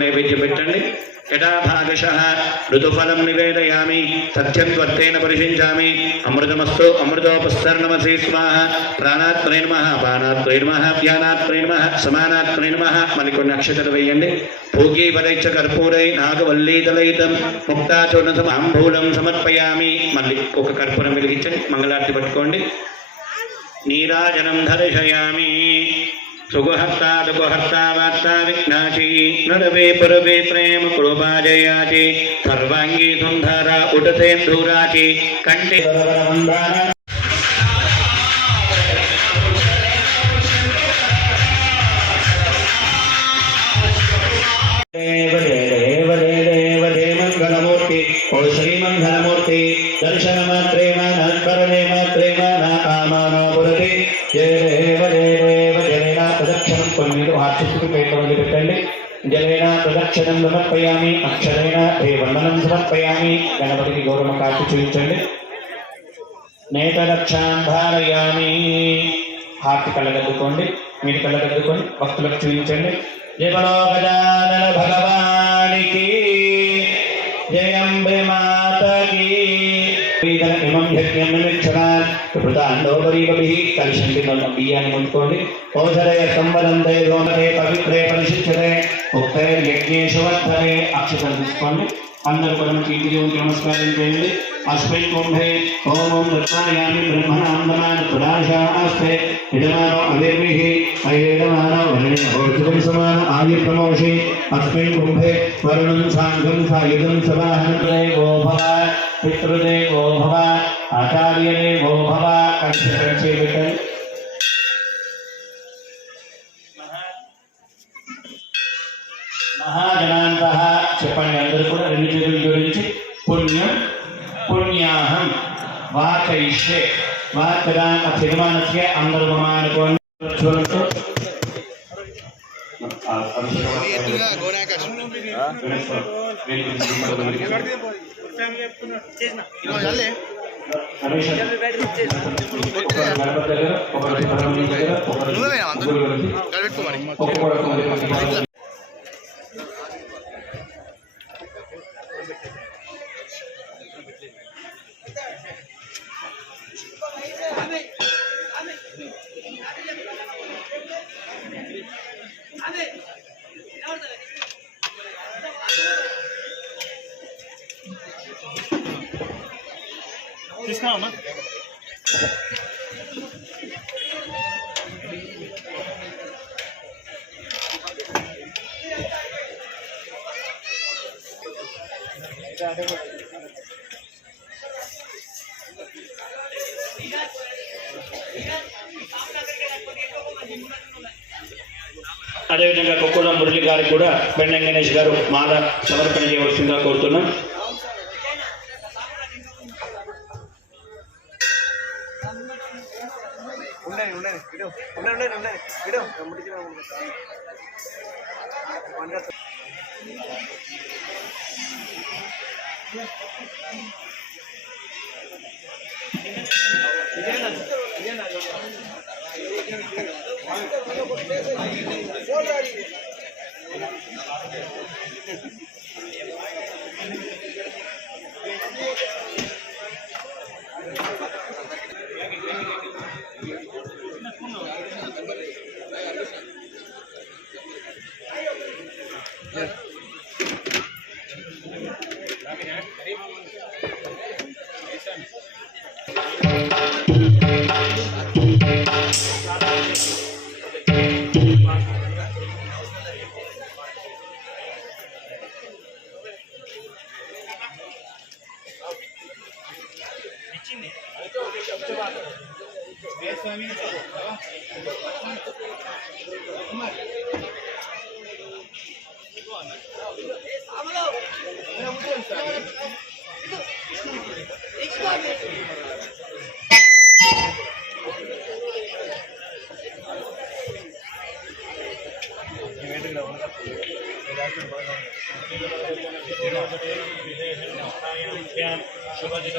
నైవేద్యం పెట్టండి యథాభాగశ ఋతుఫలం నివేదయామి. సత్యం త్వర్తేన పరిశించామి అమృతమస్తు అమృతోపస్తర్ణమసే స్వాహ. ప్రాణాత్మై నమ బాణాత్మై నమ వ్యానాత్మై నమ సమానాత్మై నమ. మళ్ళీ అక్షతలు వేయండి. భోగి వరైచ కర్పూరై నాగవల్లీదలయితం. ముక్తాచూర్ణ అంబూలం సమర్పయామి. మళ్ళీ ఒక కర్పూరం వెలిగించండి. మంగళార్తి పట్టుకోండి. నీరాజనం దర్శయామి సుగుహర్త దుగుహర్త వార్త విఘ్నాచి నరవే పురవే ప్రేమ కృపాజయాచి సర్వాంగీ సుందర ఉటసేంధూరాచి కంఠే దేవ ఓ శ్రీమంగళమూర్తి దర్శన మాత్రే మాత్కరణే మాత్రే మానో పురతి జయ దేవ దేవ ప్రదక్షిణం మీద మీరు ఆర్చిస్తూ పేపర్లు పెట్టండి జలైన ప్రదక్షిణం సమర్పయామి అక్షరైన దేవందనం సమర్పయామి గణపతికి గౌరవ కార్డు చూపించండి. నేతరక్షాంధారయామి హార్ట్ కళ్ళగద్దుకోండి మీరు కళ్ళగద్దుకోండి భక్తులకు చూపించండి. జయలో గజాన ఇమం యజ్ఞం నిమిక్షణాన్ కృతాండోపరీపభిः కలిశంటి బియ్యాన్ని ముట్టుకోండి ఓషధయ సంవదంతే దోమతే పవిత్రే పరిశుద్ధరే ఉక్తే యజ్ఞేశ్వరే అక్షతం తీసుకోండి అందరూ కూడా మనకి ఇంటి దేవునికి నమస్కారం చేయండి అస్మై కుంభే ఓం రత్నాయామి బ్రహ్మణాందమాన పురాశాస్తే యజమానో అవిర్మిహి అయేజమానో వరుణి ఓషధం సమాన ఆది ప్రమోషి అస్మై కుంభే వరుణం సాంఘం సాయుధం సవాహనదేవో భవ పితృదేవో భవ ఆచార్యదేవో భవ కంచె కంచె పెట్టండి మహాజనాంత చెప్పండి అందరూ కూడా రెండు చేతుల గురించి పుణ్యం పుణ్యాహం వాచయిష్యే వాచదా ఆ తీర్మానస్య అందరూ మమ అనుకోండి చూడండి ఆ, అభిషేకం అభిషేకం గణపతి దగ్గర ఒకరి పరమేశ్వరుని దగ్గర అదేవిధంగా కుక్కుల మురళి గారికి కూడా పెండ గణేష్ గారు మాల సమర్పణ చేయవలసిందిగా కోరుతున్నాం. விடும் ஒன்று ஒன்று விடும் முடிச்சுக்கலாம் உங்களுக்கு. பண்ணுற போராடி వచ్చింది. శుభదిన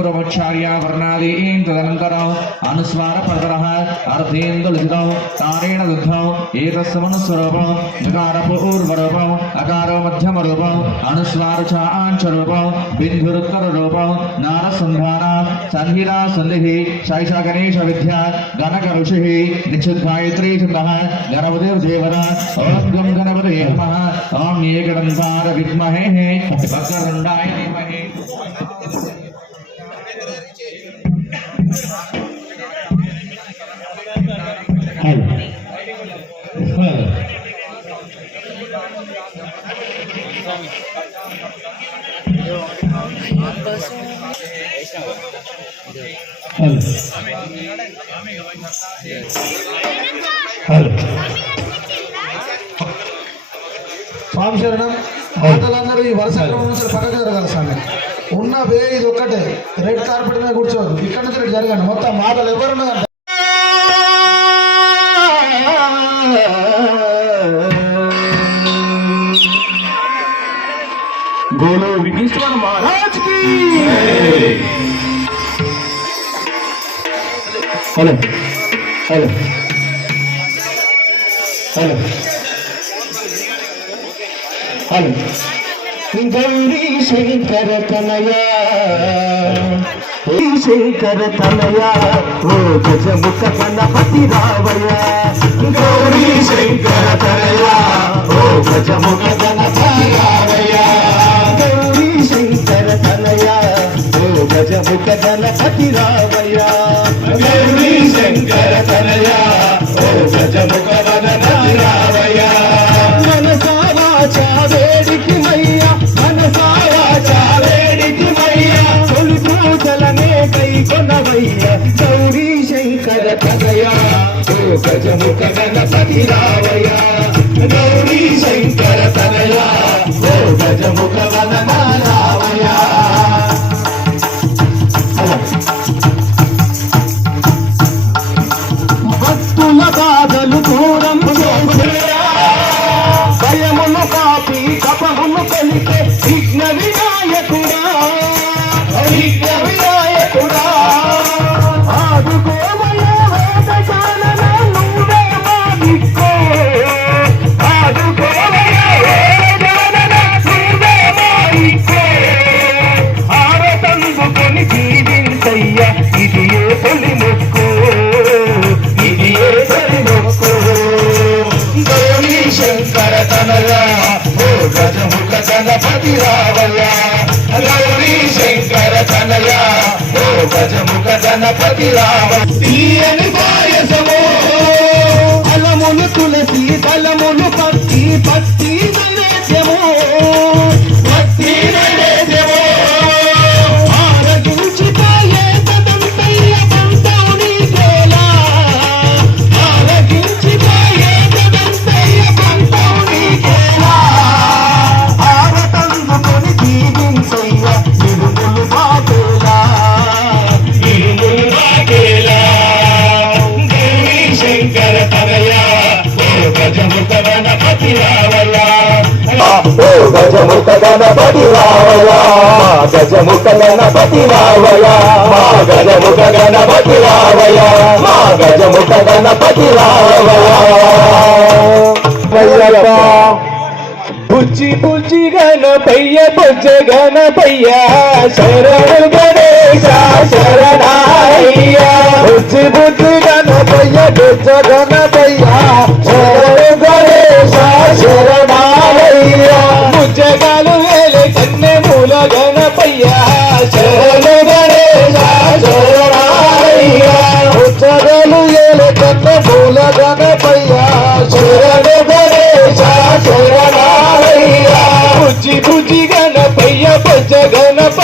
ఇంద్రస్వం అగ్నిస్వం వర్ణాది ఏం తదనంతరం అనుస్వార పదరః అర్ధేందులితం తారేణ దుద్ధం ఏతస్సమనుస్వరూపం వికారపూర్వరూపం అకార మధ్యమ రూపం అనుస్వార చాంచ రూపం బిందురుత్తర రూపం నారసంధాన సంహిరా సంధి శైష గణేశ విద్య గణక ఋషి నిశ్చిత్ గాయత్రీ నిశ్చిద్గాయత్రీ ఛందః దేవత ఓం గం గణపతే నమః ఓం ఏకదంతార విద్మహే వక్రతుండాయ స్వామి శరణం మాటలందరూ ఈ వరుస క్రమం నుంచి పక్కకు జరగాలి స్వామి. ఉన్న వే ఇది ఒక్కటే. రెడ్ కార్పెట్ మీద కూర్చోదు ఇక్కడ నుంచి జరగండి. మొత్తం మాటలు ఎవరు గోలో విఘ్నేశ్వర మహారాజ్కి! Hello. Hello. Hello. Hello Gauri Shankara తనయ శంకర తనయ ఓ గజముఖ గణపతి రావయ గౌరీ శంకర తనయ ఓ గజముఖ గణపతి రావయ గౌరీ శంకర తనయ ఓ గజముఖ గణపతి రావయ గౌరీ శంకర తనయ ఓ గణపతి గౌరీ శంకర తనయ. ఓ గజముఖ వనన రావయ భక్తుల బాధలు దూరం భయమును కాపి కపమును కలిపే విఘ్న వినాయకుడా. విఘ్న వినాయకుడా. గణపతి రావయ గౌరీ శంకర తనయ. ఓ గజముఖ గణపతి రావ పాయసము అలములు తులసి ఫలములు పత్తి పత్తి గణపతి రావయా మా గజముఖ గణపతి రావయా మా గజముఖ గణపతి రావయా మా గజముఖ గణపతి రావయా బుజ్జి బుజ్జి గణపయ్య బుజ్జ గణపయ్య శరణు గణేశ శరణాయ్య బుజ్జి బుజ్జి గణపయ్య బుజ్జ గణపయ్య శరణు గణేశ శరణాయ్య బుజ్జి బుజ్జి గణపయ్య బుజ్జ గణప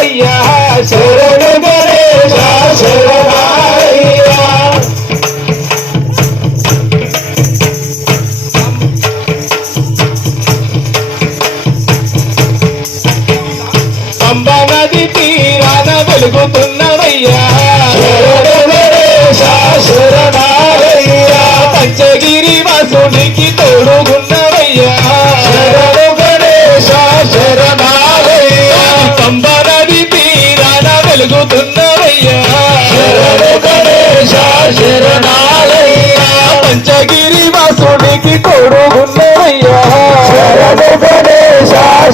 గణేశ శరణాలయ్య పంచగిరి వాసునికి తోడుగున్నవయ్యా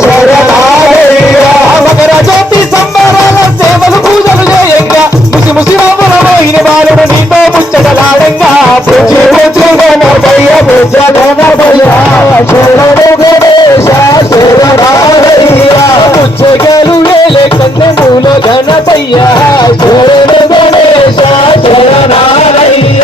శరణాలయ్య మకర జ్యోతి సంబరాల సేవలు పూజలు చేయంగా. ముసి ముసి మోయిన బాలుడు నీతో ముచ్చటలాడంగా. పూజి పూజి గణపయ్య పూజ గణపయ్య. శరణు గణేశ శరణాలయ్య పుచ్చగలు వేలే కన్నెమూల గణపయ్య శరణు గణేశ శరణాలయ్య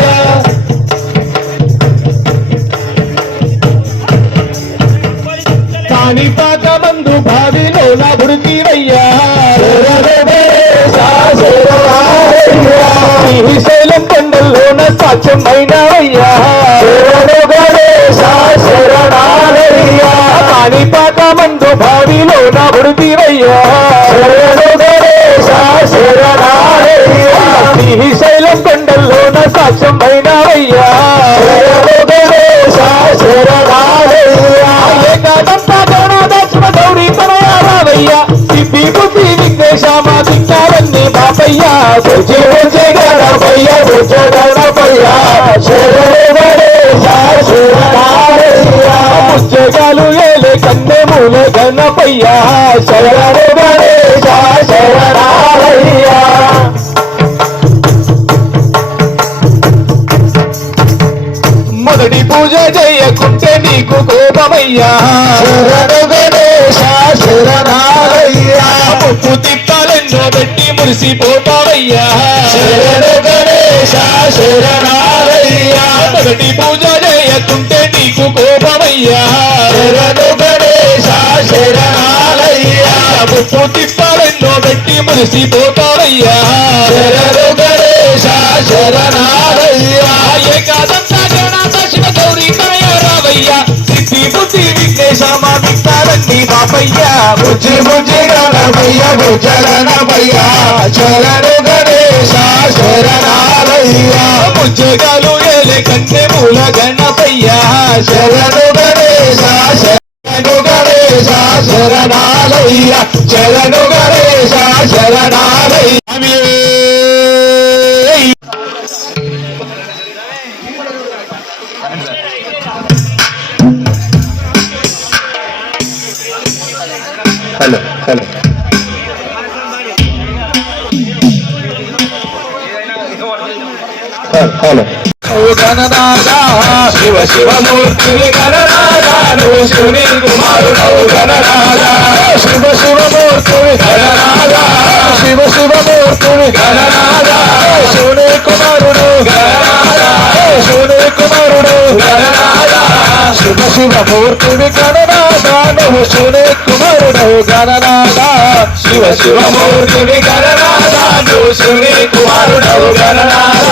కాణిపాక మందు భావిలో నా బుడికివయ్యా శ్రీశైలం కొండల్లోన సాక్ష్యమైనవయ్యా కాణిపాక మందు భావిలో నా బుడికివయ్యా శ్రీశైలం కొండల్లోన సాక్ష్యం పైన అయ్యా గౌరీ బుద్ధి విఘ్నేశామ దిక్కాలన్నీ బాపయ్య బుజ్జి బుజ్జి గణపయ్య బుజ్జ గణపయ్య పుచ్చగాలు ఏలే కన్నెమూల గణపయ్య శరణు గణేశ శరణాలయ్య. మొదటి పూజ చేయకుంటే నీకు కోపమయ్యా. శరణు గణేశ శరణాలయ్యా. ముప్పు తిప్పాలెన్నో పెట్టి మురిసిపోతావయ్యా. శరణు గణేశ శరణాలయ్యా. మొదటి పూజ శరణు గణేశ శరణాలయ్యా ముప్పు తిప్పాలెన్నో పెట్టి మురిసిపోతావయ్యా శరణు గణేశ శరణాలయ్యా ఏకాదంతా గణాత శివ గౌరీ కనయారావయ్య. సిద్ధి బుద్ధి విఘ్నేశ మా విస్తారన్ని బాపయ్య. బుజ్జి బుజ్జి గణపయ్య బుజ్జ గణపయ్య శరణు గణేశ శరణాలయ్య బుజ్జగాలు ఏలే కంటే మూల గణపయ్య శరణు శరణాలయ్య శరణు Ganesha శరణాలయ్య hello hello. Hello Gananatha Shiva Shivamurthy Gananatha శివుని కుమారుడవు గణనాథ శివ శివమూర్తి గణనాథ. శివ శివమూర్తి గణనాథ. శివుని కుమారుడు గణనాథ. శివుని కుమారుడు గణనాథ. శివ శివమూర్తివి గణనాథ నువ్వు శివుని కుమారుడవు గణనాథ. శివ శివమూర్తివి గణనాథ నువ్వు శివుని కుమారుడవు గణనాథ.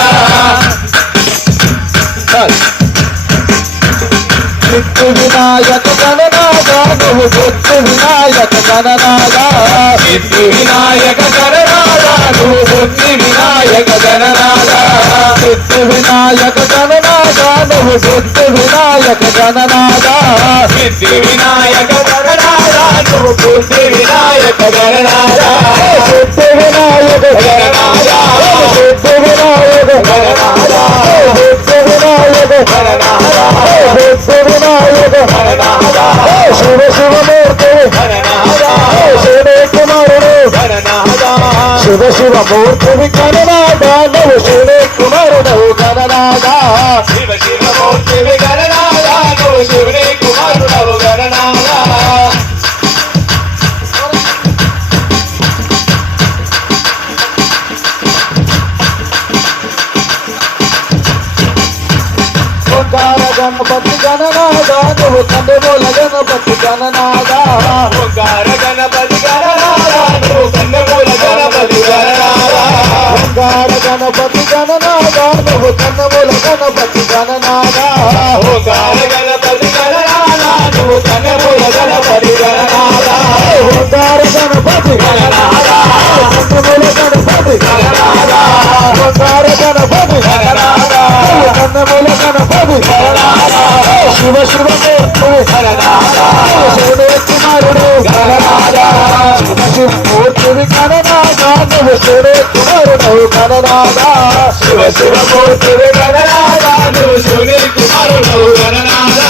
సిద్ధి వినాయక గణనాథ నువ్వు బుద్ధి వినాయక గణనాథ. సిద్ధి వినాయక గణనాథ నువ్వు బుద్ధి వినాయక గణనాథ. సిద్ధి వినాయక గణనాథ నువ్వు బుద్ధి వినాయక గణనాథ. సిద్ధి వినాయక గణనాథ. వినాయక గణనాథ వినాయక గణనాథ వినాయక వినాయక వినాయక శివ శివమూర్తి గణనాథ శివ శివమూర్తివి నువ్వు శివుని కుమారుడు శివ శివమూర్తివి గణనాథ నువ్వు శివుని గణపతి గణనాదా గణపతి గణనాదా కన్నమూల గణపతి గణనాదా గణపతి గణనాదా నువ్వు కన్నమూల గణపతి గణనాదా గణపతి గణనాదా గణపతి గణనాదా గణపతి గణనాదా గణపతి గణపతి గణపతి గణనాదా శివ శివ మూర్తి గణనాదా శివుడే కుమారుడు. గణరాజా శివ శివ మూర్తివి గణనాదా నువ్వు శివుడే కుమారుడు గణరాజా శివ శివ మూర్తివి గణనాథ. నువ్వు శివుని కుమారుడు గణరాజా